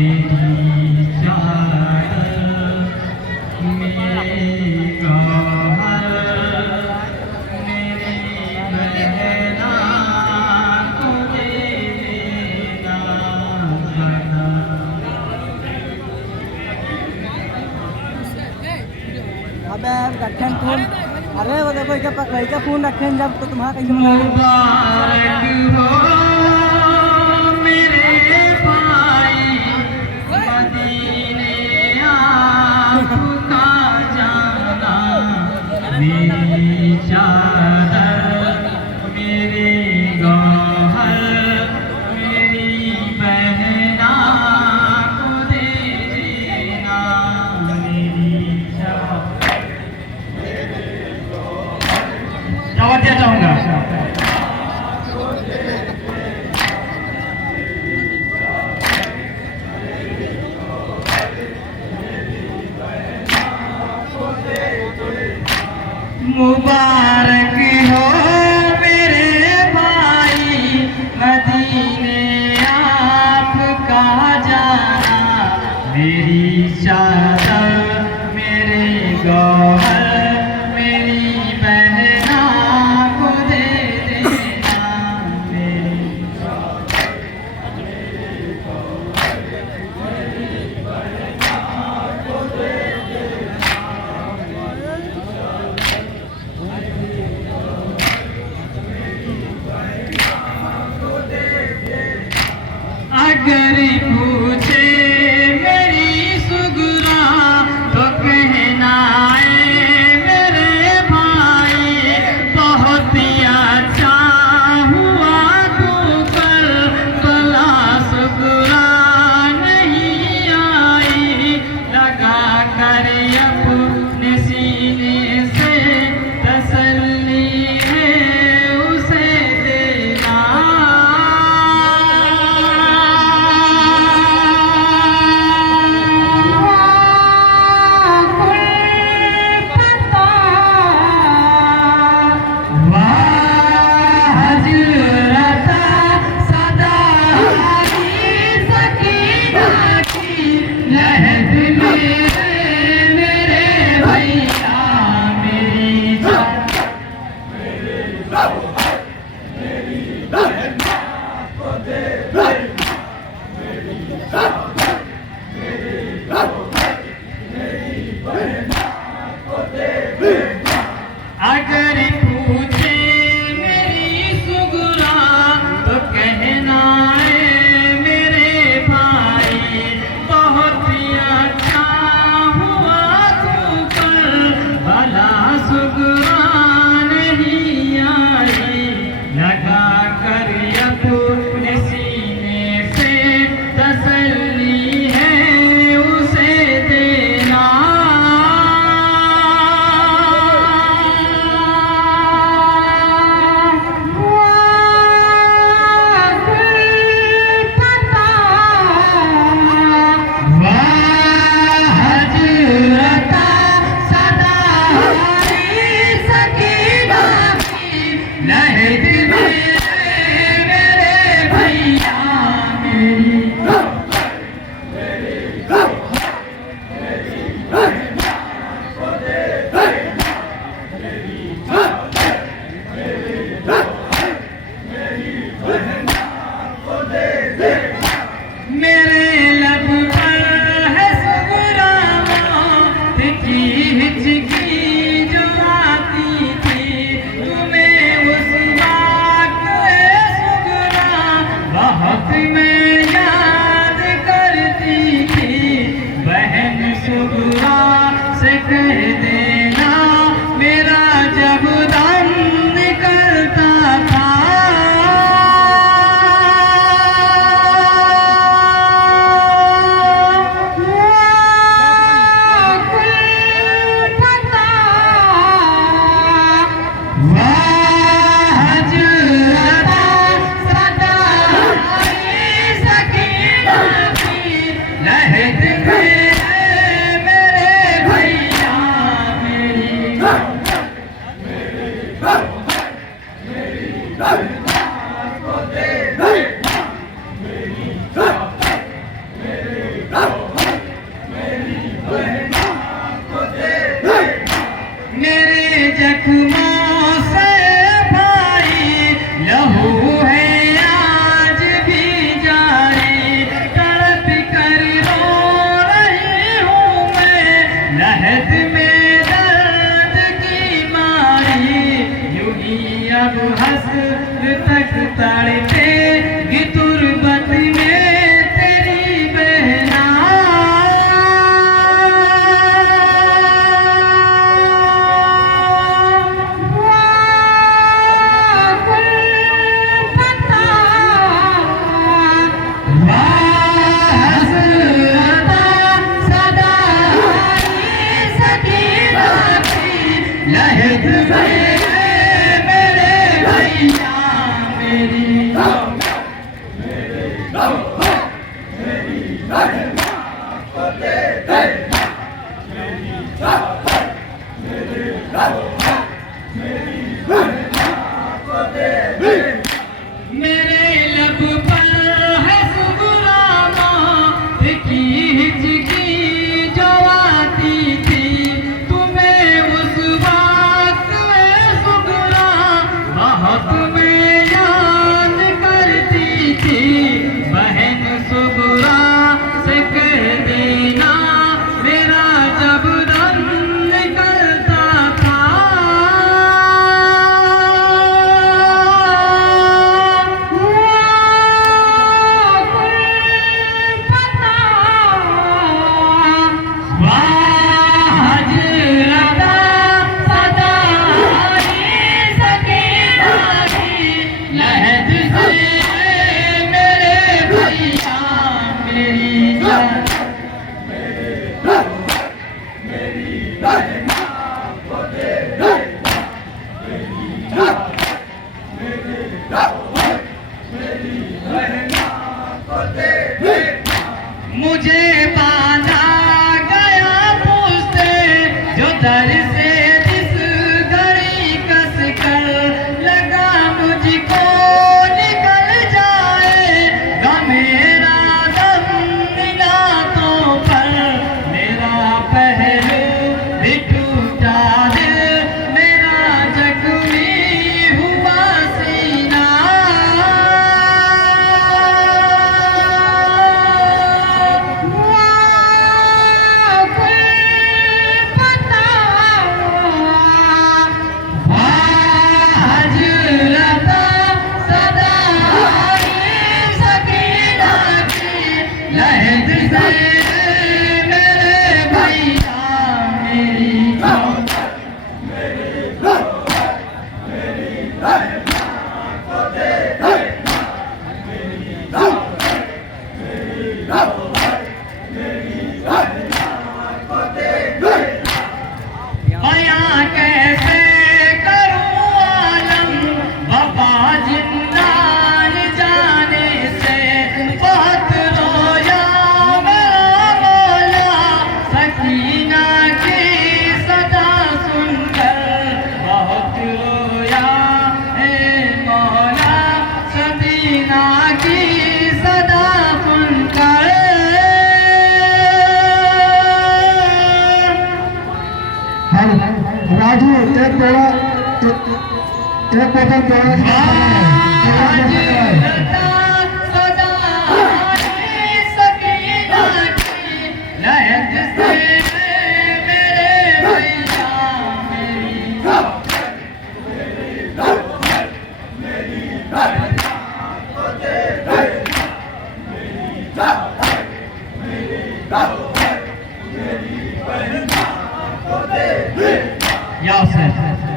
मेरी चादर मेरे गौहर मेरी बहना को दे देना अबे रखें फोन। अरे वो देखो क्या फोन रखें जब तो तुम्हारा कैसे मुबारक हो मेरे भाई मदीने आपका जाना मेरी चादर मेरे गौहर मेरी बहना को दे देना मेरी दावत दिया चाहूंगा। मुबारक हो मेरे भाई मदीने आपका जाना मेरी चादर मेरे गौहर मेरी बहना को दे देना मेरी अगर पूछे मेरी सुगरा तो कहना है मेरे भाई बहुत ही अच्छा हुआ तू कल भला सुगरा नहीं आई लगा कर अपने सीने से तसल्ली है उसे देना अगर पूछे मेरी सुगरा तो कहना है मेरे भाई बहुत ही अच्छा हुआ तू कल भला सुगरा नहीं आई लगा कर अपने सीने से तसल्ली है उसे देना मेरे लब पर है सुगरा मौत की हिचकी जो आती थी तुम्हें उस बात है सुगरा बहुत मैं याद करती थी बहन सुगरा से कह देना मेरा जब दम निकलता था तक तड़पे कि तुरबत में तेरी बहना लहद में मेरे भैया मेरी मेरे लब पर है सुगुरामा की हिचकी जो आती थी तुम्हें उस वक्त सुगुरा बहुत में याद करती थी बहन सुगुरा से कह देना मेरा जब दम निकलता था मुझे बांधा गया पूछते जो दर से जिस घड़ी कस कर लगा मुझको निकल जाएगा मेरा दम निगाहों पर मेरा पहलू भी टूटा दिल मेरा जख्मी हुआ सीना लहद से मेरे भैया मेरी बयां कैसे करूं आलम बाबा जिंदान जाने से बहुत रोया मेरा मौला सकीना की सदा सुनकर बहुत रोया है मौला सकीना की सदा सुनकर राजू एक थोड़ा एक बटन थोड़ा लहद से मेरे भैया मेरी यासर